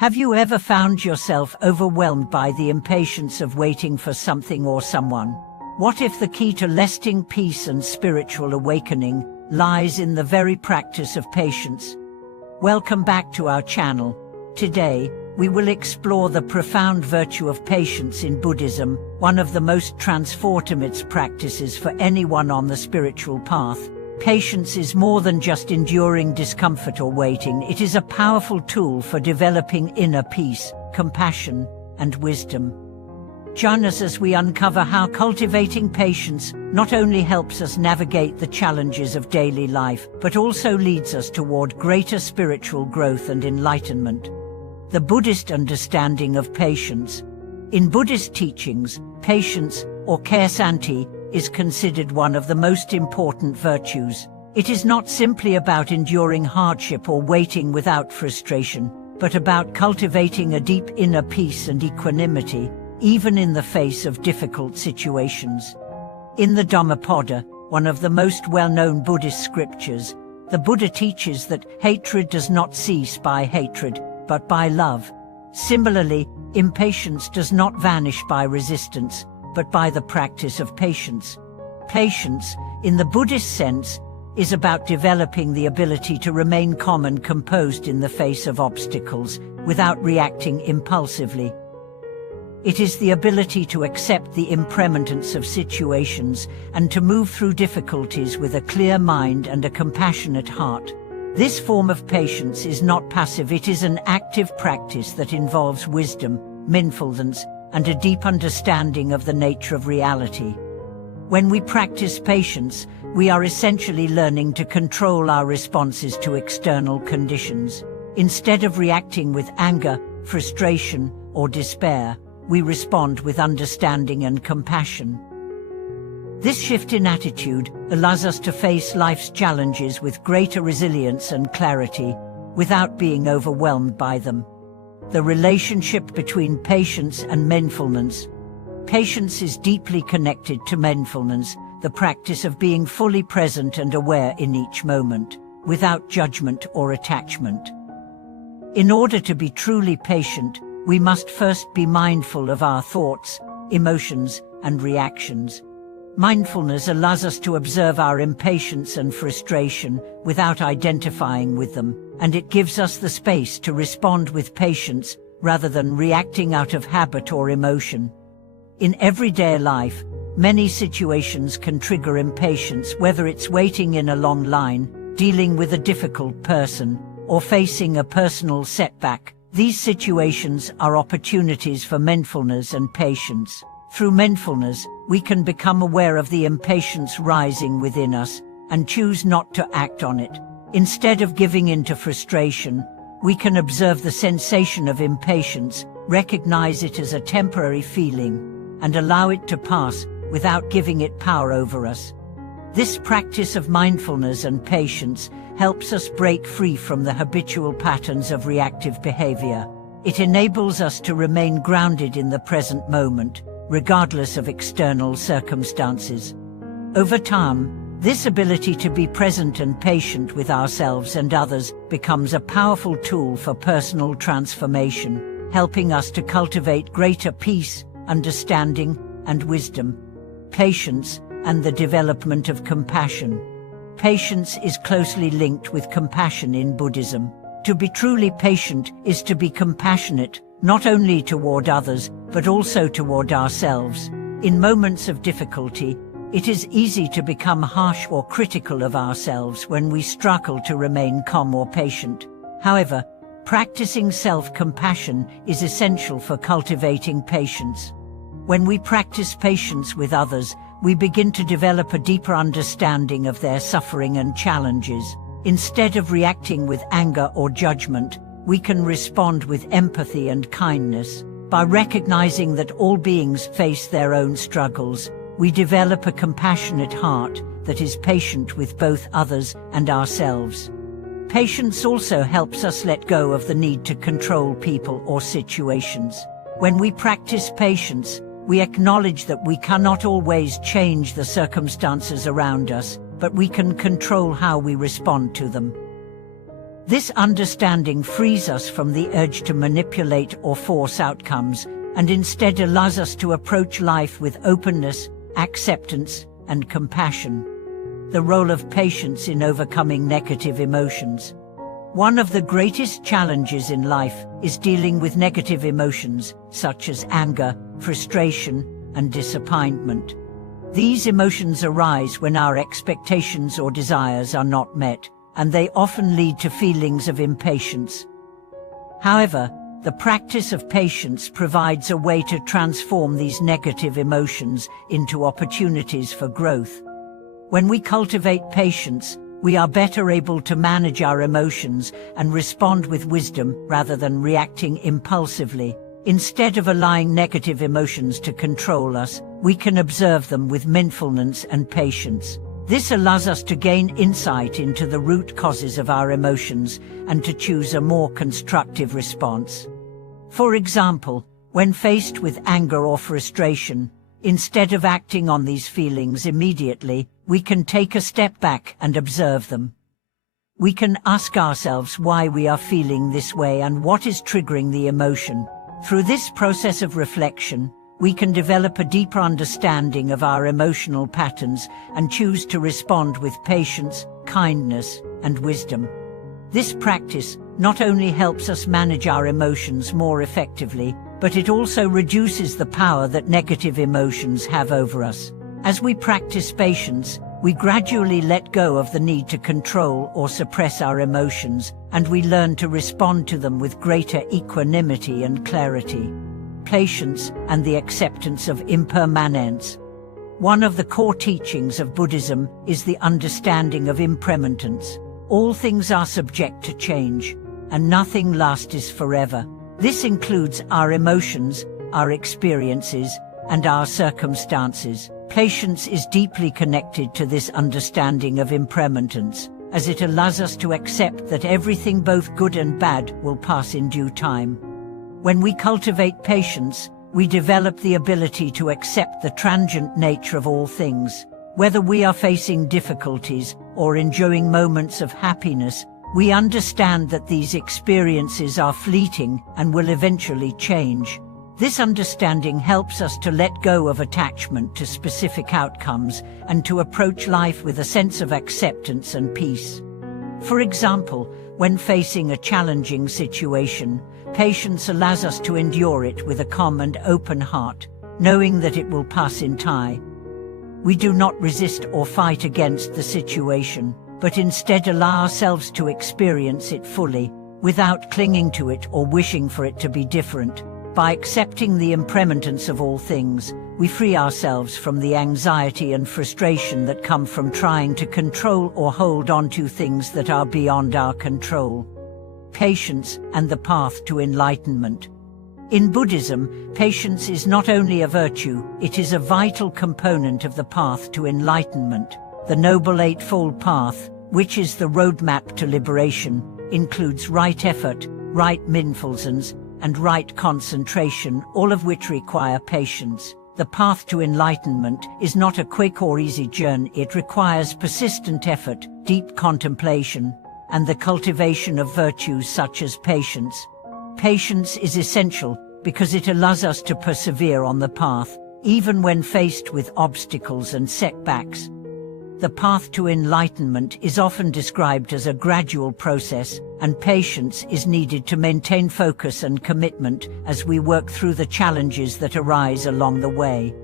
Have you ever found yourself overwhelmed by the impatience of waiting for something or someone? What if the key to lasting peace and spiritual awakening lies in the very practice of patience? Welcome back to our channel. Today, we will explore the profound virtue of patience in Buddhism, one of the most transformative practices for anyone on the spiritual path. Patience is more than just enduring discomfort or waiting. It is a powerful tool for developing inner peace, compassion, and wisdom. Join us as we uncover how cultivating patience not only helps us navigate the challenges of daily life, but also leads us toward greater spiritual growth and enlightenment. The Buddhist understanding of patience. In Buddhist teachings, patience, or khasanti, is considered one of the most important virtues. It is not simply about enduring hardship or waiting without frustration, but about cultivating a deep inner peace and equanimity, even in the face of difficult situations. In the Dhammapada, one of the most well-known Buddhist scriptures, the Buddha teaches that hatred does not cease by hatred, but by love. Similarly, impatience does not vanish by resistance, but by the practice of patience. Patience, in the Buddhist sense, is about developing the ability to remain calm and composed in the face of obstacles, without reacting impulsively. It is the ability to accept the impermanence of situations and to move through difficulties with a clear mind and a compassionate heart. This form of patience is not passive, it is an active practice that involves wisdom, mindfulness, and a deep understanding of the nature of reality. When we practice patience, we are essentially learning to control our responses to external conditions. Instead of reacting with anger, frustration, or despair, we respond with understanding and compassion. This shift in attitude allows us to face life's challenges with greater resilience and clarity, without being overwhelmed by them. The relationship between patience and mindfulness. Patience is deeply connected to mindfulness, the practice of being fully present and aware in each moment, without judgment or attachment. In order to be truly patient, we must first be mindful of our thoughts, emotions, and reactions. Mindfulness allows us to observe our impatience and frustration without identifying with them, and it gives us the space to respond with patience rather than reacting out of habit or emotion. In everyday life, many situations can trigger impatience, whether it's waiting in a long line, dealing with a difficult person, or facing a personal setback. These situations are opportunities for mindfulness and patience. Through mindfulness, we can become aware of the impatience rising within us and choose not to act on it. Instead of giving in to frustration, we can observe the sensation of impatience, recognize it as a temporary feeling, and allow it to pass without giving it power over us. This practice of mindfulness and patience helps us break free from the habitual patterns of reactive behavior. It enables us to remain grounded in the present moment, regardless of external circumstances. Over time, this ability to be present and patient with ourselves and others becomes a powerful tool for personal transformation, helping us to cultivate greater peace, understanding, and wisdom. Patience and the development of compassion. Patience is closely linked with compassion in Buddhism. To be truly patient is to be compassionate, not only toward others, but also toward ourselves. In moments of difficulty, it is easy to become harsh or critical of ourselves when we struggle to remain calm or patient. However, practicing self-compassion is essential for cultivating patience. When we practice patience with others, we begin to develop a deeper understanding of their suffering and challenges. Instead of reacting with anger or judgment, we can respond with empathy and kindness. By recognizing that all beings face their own struggles, we develop a compassionate heart that is patient with both others and ourselves. Patience also helps us let go of the need to control people or situations. When we practice patience, we acknowledge that we cannot always change the circumstances around us, but we can control how we respond to them. This understanding frees us from the urge to manipulate or force outcomes, and instead allows us to approach life with openness, acceptance, and compassion. The role of patience in overcoming negative emotions. One of the greatest challenges in life is dealing with negative emotions, such as anger, frustration, and disappointment. These emotions arise when our expectations or desires are not met, and they often lead to feelings of impatience. However, the practice of patience provides a way to transform these negative emotions into opportunities for growth. When we cultivate patience, we are better able to manage our emotions and respond with wisdom rather than reacting impulsively. Instead of allowing negative emotions to control us, we can observe them with mindfulness and patience. This allows us to gain insight into the root causes of our emotions and to choose a more constructive response. For example, when faced with anger or frustration, instead of acting on these feelings immediately, we can take a step back and observe them. We can ask ourselves why we are feeling this way and what is triggering the emotion. Through this process of reflection, we can develop a deeper understanding of our emotional patterns and choose to respond with patience, kindness, and wisdom. This practice not only helps us manage our emotions more effectively, but it also reduces the power that negative emotions have over us. As we practice patience, we gradually let go of the need to control or suppress our emotions, and we learn to respond to them with greater equanimity and clarity. Patience and the acceptance of impermanence. One of the core teachings of Buddhism is the understanding of impermanence. All things are subject to change, and nothing lasts forever. This includes our emotions, our experiences, and our circumstances. Patience is deeply connected to this understanding of impermanence, as it allows us to accept that everything, both good and bad, will pass in due time. When we cultivate patience, we develop the ability to accept the transient nature of all things. Whether we are facing difficulties or enjoying moments of happiness, we understand that these experiences are fleeting and will eventually change. This understanding helps us to let go of attachment to specific outcomes and to approach life with a sense of acceptance and peace. For example, when facing a challenging situation, patience allows us to endure it with a calm and open heart, knowing that it will pass in time. We do not resist or fight against the situation, but instead allow ourselves to experience it fully, without clinging to it or wishing for it to be different. By accepting the impermanence of all things, we free ourselves from the anxiety and frustration that come from trying to control or hold on to things that are beyond our control. Patience and the path to enlightenment. In Buddhism, patience is not only a virtue, it is a vital component of the path to enlightenment. The Noble Eightfold Path, which is the roadmap to liberation, includes right effort, right mindfulness, and right concentration, all of which require patience. The path to enlightenment is not a quick or easy journey. It requires persistent effort, deep contemplation, and the cultivation of virtues such as patience. Patience is essential because it allows us to persevere on the path, even when faced with obstacles and setbacks. The path to enlightenment is often described as a gradual process, and patience is needed to maintain focus and commitment as we work through the challenges that arise along the way.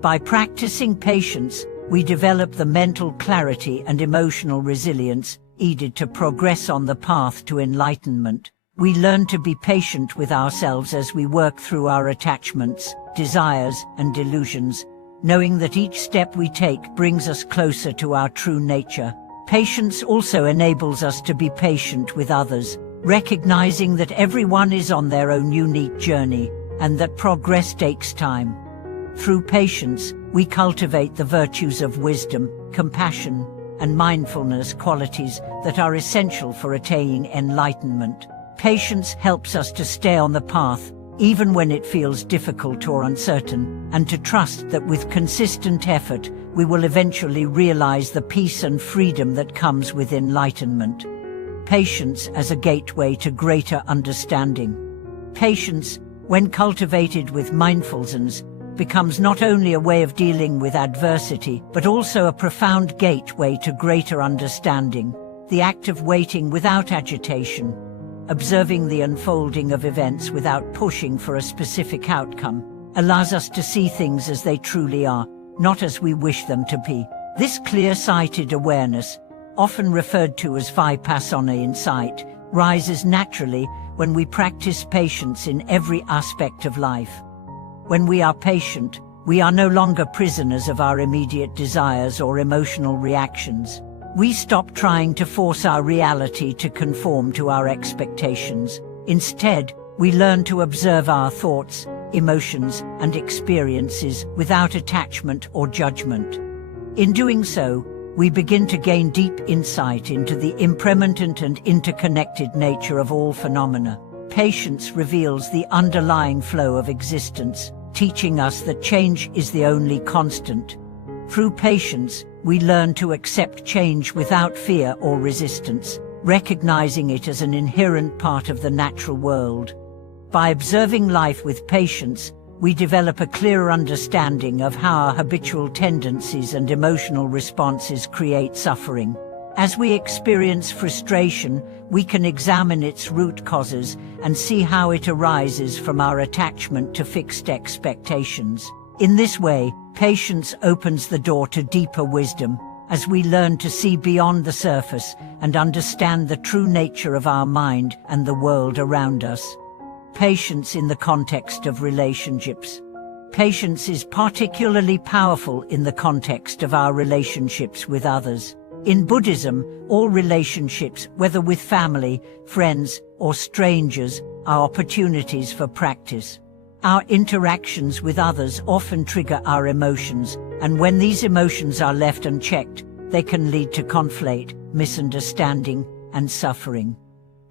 By practicing patience, we develop the mental clarity and emotional resilience needed to progress on the path to enlightenment. We learn to be patient with ourselves as we work through our attachments, desires, and delusions, knowing that each step we take brings us closer to our true nature. Patience also enables us to be patient with others, recognizing that everyone is on their own unique journey, and that progress takes time. Through patience, we cultivate the virtues of wisdom, compassion, and mindfulness, qualities that are essential for attaining enlightenment. Patience helps us to stay on the path, even when it feels difficult or uncertain, and to trust that with consistent effort, we will eventually realize the peace and freedom that comes with enlightenment. patience as a gateway to greater understanding. Patience, when cultivated with mindfulness, becomes not only a way of dealing with adversity, but also a profound gateway to greater understanding. The act of waiting without agitation, observing the unfolding of events without pushing for a specific outcome, allows us to see things as they truly are, not as we wish them to be. This clear-sighted awareness, often referred to as vipassana insight, rises naturally when we practice patience in every aspect of life. When we are patient, we are no longer prisoners of our immediate desires or emotional reactions. We stop trying to force our reality to conform to our expectations. Instead, we learn to observe our thoughts, emotions, and experiences without attachment or judgment. In doing so, we begin to gain deep insight into the impermanent and interconnected nature of all phenomena. Patience reveals the underlying flow of existence, teaching us that change is the only constant. Through patience, we learn to accept change without fear or resistance, recognizing it as an inherent part of the natural world. By observing life with patience, we develop a clearer understanding of how our habitual tendencies and emotional responses create suffering. As we experience frustration, we can examine its root causes and see how it arises from our attachment to fixed expectations. In this way, patience opens the door to deeper wisdom, as we learn to see beyond the surface and understand the true nature of our mind and the world around us. Patience in the context of relationships. Patience is particularly powerful in the context of our relationships with others. In Buddhism, all relationships, whether with family, friends, or strangers, are opportunities for practice. Our interactions with others often trigger our emotions, and when these emotions are left unchecked, they can lead to conflict, misunderstanding, and suffering.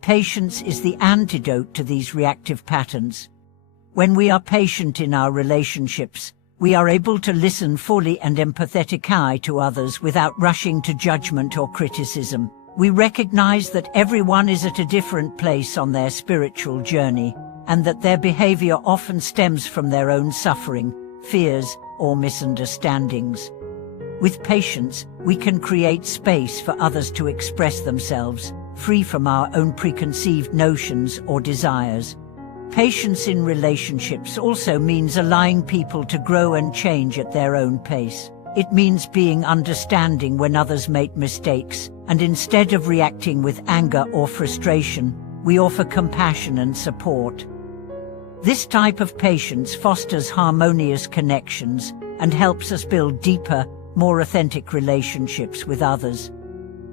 Patience is the antidote to these reactive patterns. When we are patient in our relationships, we are able to listen fully and empathetically to others without rushing to judgment or criticism. We recognize that everyone is at a different place on their spiritual journey, and that their behavior often stems from their own suffering, fears, or misunderstandings. With patience, we can create space for others to express themselves, free from our own preconceived notions or desires. Patience in relationships also means allowing people to grow and change at their own pace. It means being understanding when others make mistakes, and instead of reacting with anger or frustration, we offer compassion and support. This type of patience fosters harmonious connections and helps us build deeper, more authentic relationships with others.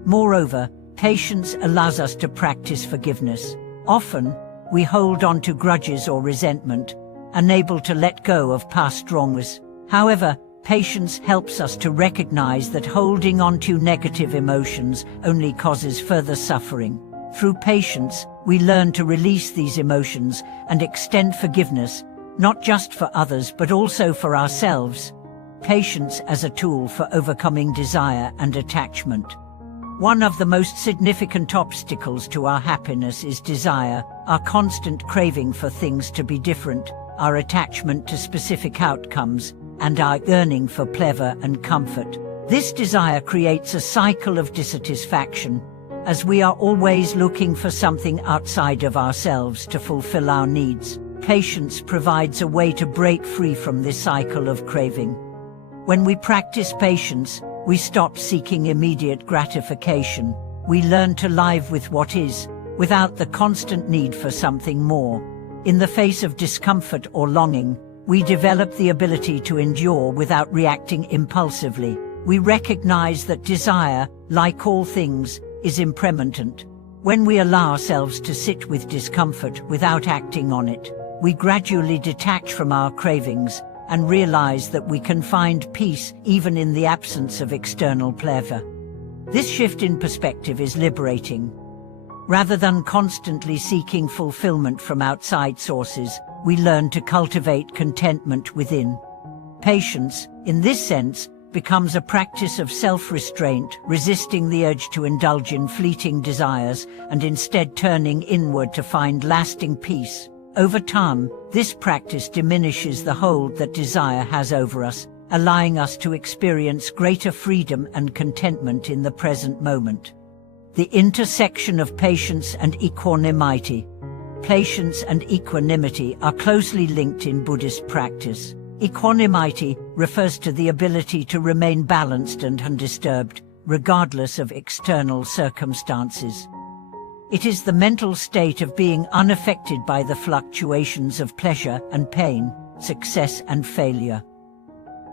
Moreover, patience allows us to practice forgiveness. Often, we hold on to grudges or resentment, unable to let go of past wrongs. However, patience helps us to recognize that holding on to negative emotions only causes further suffering. Through patience, we learn to release these emotions and extend forgiveness, not just for others but also for ourselves. Patience as a tool for overcoming desire and attachment. One of the most significant obstacles to our happiness is desire, our constant craving for things to be different, our attachment to specific outcomes, and our yearning for pleasure and comfort. This desire creates a cycle of dissatisfaction, as we are always looking for something outside of ourselves to fulfill our needs. Patience provides a way to break free from this cycle of craving. When we practice patience, we stop seeking immediate gratification. We learn to live with what is, without the constant need for something more. In the face of discomfort or longing, we develop the ability to endure without reacting impulsively. We recognize that desire, like all things, is impermanent. When we allow ourselves to sit with discomfort without acting on it, we gradually detach from our cravings and realize that we can find peace even in the absence of external pleasure. This shift in perspective is liberating. Rather than constantly seeking fulfillment from outside sources, we learn to cultivate contentment within. Patience, in this sense, becomes a practice of self-restraint, resisting the urge to indulge in fleeting desires and instead turning inward to find lasting peace. Over time, this practice diminishes the hold that desire has over us, allowing us to experience greater freedom and contentment in the present moment. The intersection of patience and equanimity. Patience and equanimity are closely linked in Buddhist practice. Equanimity refers to the ability to remain balanced and undisturbed, regardless of external circumstances. It is the mental state of being unaffected by the fluctuations of pleasure and pain, success and failure.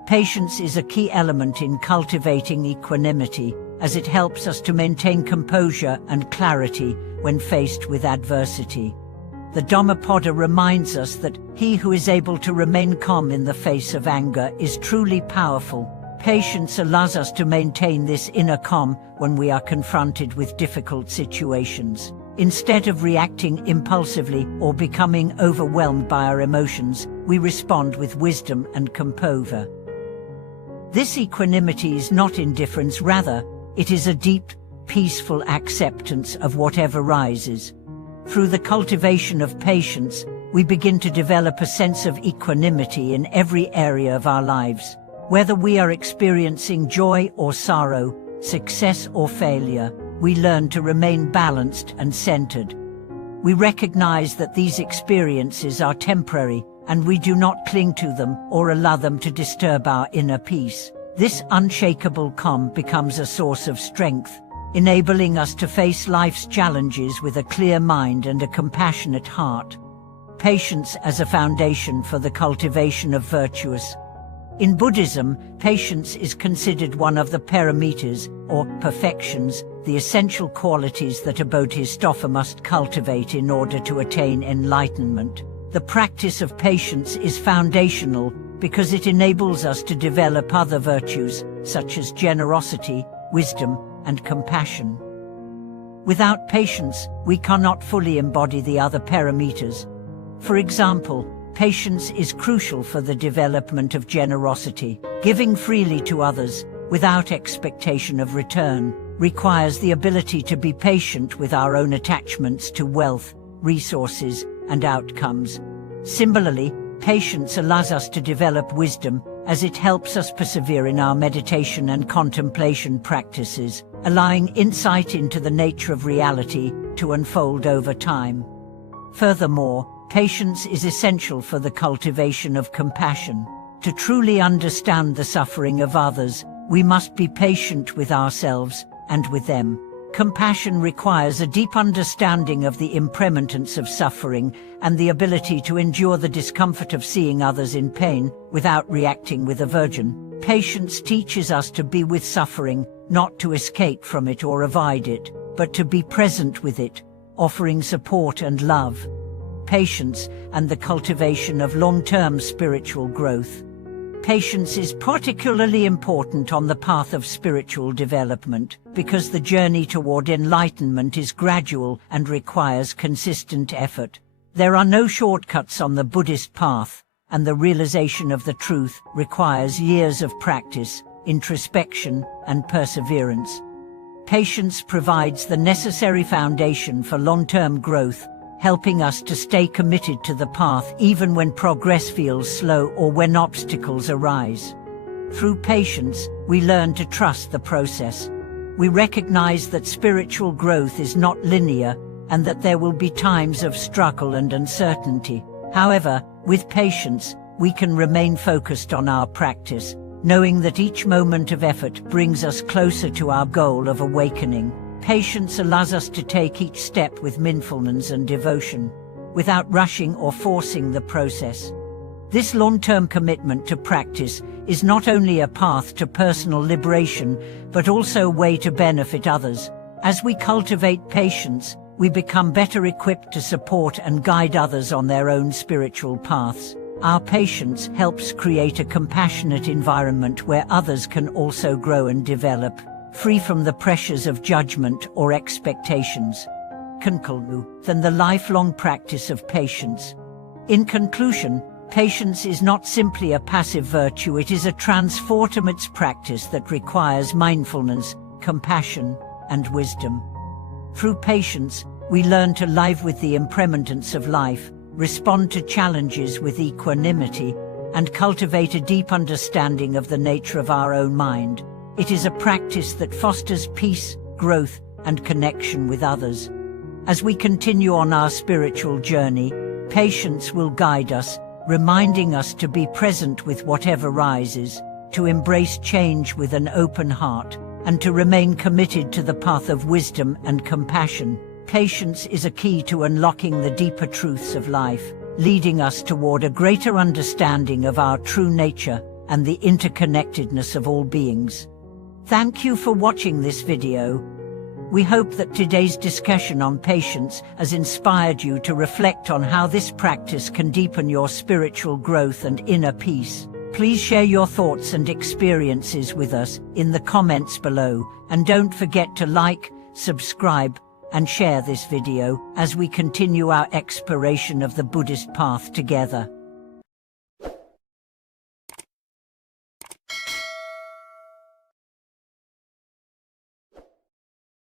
Patience is a key element in cultivating equanimity, as it helps us to maintain composure and clarity when faced with adversity. The Dhammapada reminds us that he who is able to remain calm in the face of anger is truly powerful. Patience allows us to maintain this inner calm when we are confronted with difficult situations. Instead of reacting impulsively or becoming overwhelmed by our emotions, we respond with wisdom and composure. This equanimity is not indifference, rather, it is a deep, peaceful acceptance of whatever rises. Through the cultivation of patience, we begin to develop a sense of equanimity in every area of our lives. Whether we are experiencing joy or sorrow, success or failure, we learn to remain balanced and centered. We recognize that these experiences are temporary, and we do not cling to them or allow them to disturb our inner peace. This unshakable calm becomes a source of strength, enabling us to face life's challenges with a clear mind and a compassionate heart. Patience as a foundation for the cultivation of virtues. In Buddhism, patience is considered one of the paramitas, or perfections, the essential qualities that a bodhisattva must cultivate in order to attain enlightenment. The practice of patience is foundational because it enables us to develop other virtues, such as generosity, wisdom, and compassion. Without patience, we cannot fully embody the other paramitas. For example, patience is crucial for the development of generosity. Giving freely to others, without expectation of return, requires the ability to be patient with our own attachments to wealth, resources, and outcomes. Similarly, patience allows us to develop wisdom, as it helps us persevere in our meditation and contemplation practices, allowing insight into the nature of reality to unfold over time. Furthermore, patience is essential for the cultivation of compassion. To truly understand the suffering of others, we must be patient with ourselves and with them. Compassion requires a deep understanding of the impermanence of suffering and the ability to endure the discomfort of seeing others in pain without reacting with aversion. Patience teaches us to be with suffering, not to escape from it or avoid it, but to be present with it, offering support and love. Patience and the cultivation of long-term spiritual growth. Patience is particularly important on the path of spiritual development because the journey toward enlightenment is gradual and requires consistent effort. There are no shortcuts on the Buddhist path, and the realization of the truth requires years of practice, introspection, and perseverance. Patience provides the necessary foundation for long-term growth, helping us to stay committed to the path even when progress feels slow or when obstacles arise. Through patience, we learn to trust the process. We recognize that spiritual growth is not linear and that there will be times of struggle and uncertainty. However, with patience, we can remain focused on our practice, knowing that each moment of effort brings us closer to our goal of awakening. Patience allows us to take each step with mindfulness and devotion, without rushing or forcing the process. This long-term commitment to practice is not only a path to personal liberation, but also a way to benefit others. As we cultivate patience, we become better equipped to support and guide others on their own spiritual paths. Our patience helps create a compassionate environment where others can also grow and develop, free from the pressures of judgment or expectations. Than the lifelong practice of patience. In conclusion, Patience is not simply a passive virtue, it is a transformative practice that requires mindfulness, compassion, and wisdom. Through patience, we learn to live with the impermanence of life, respond to challenges with equanimity, and cultivate a deep understanding of the nature of our own mind. It is a practice that fosters peace, growth, and connection with others. As we continue on our spiritual journey, patience will guide us, reminding us to be present with whatever rises, to embrace change with an open heart, and to remain committed to the path of wisdom and compassion. Patience is a key to unlocking the deeper truths of life, leading us toward a greater understanding of our true nature and the interconnectedness of all beings. Thank you for watching this video. We hope that today's discussion on patience has inspired you to reflect on how this practice can deepen your spiritual growth and inner peace. Please share your thoughts and experiences with us in the comments below, and don't forget to like, subscribe, and share this video as we continue our exploration of the Buddhist path together.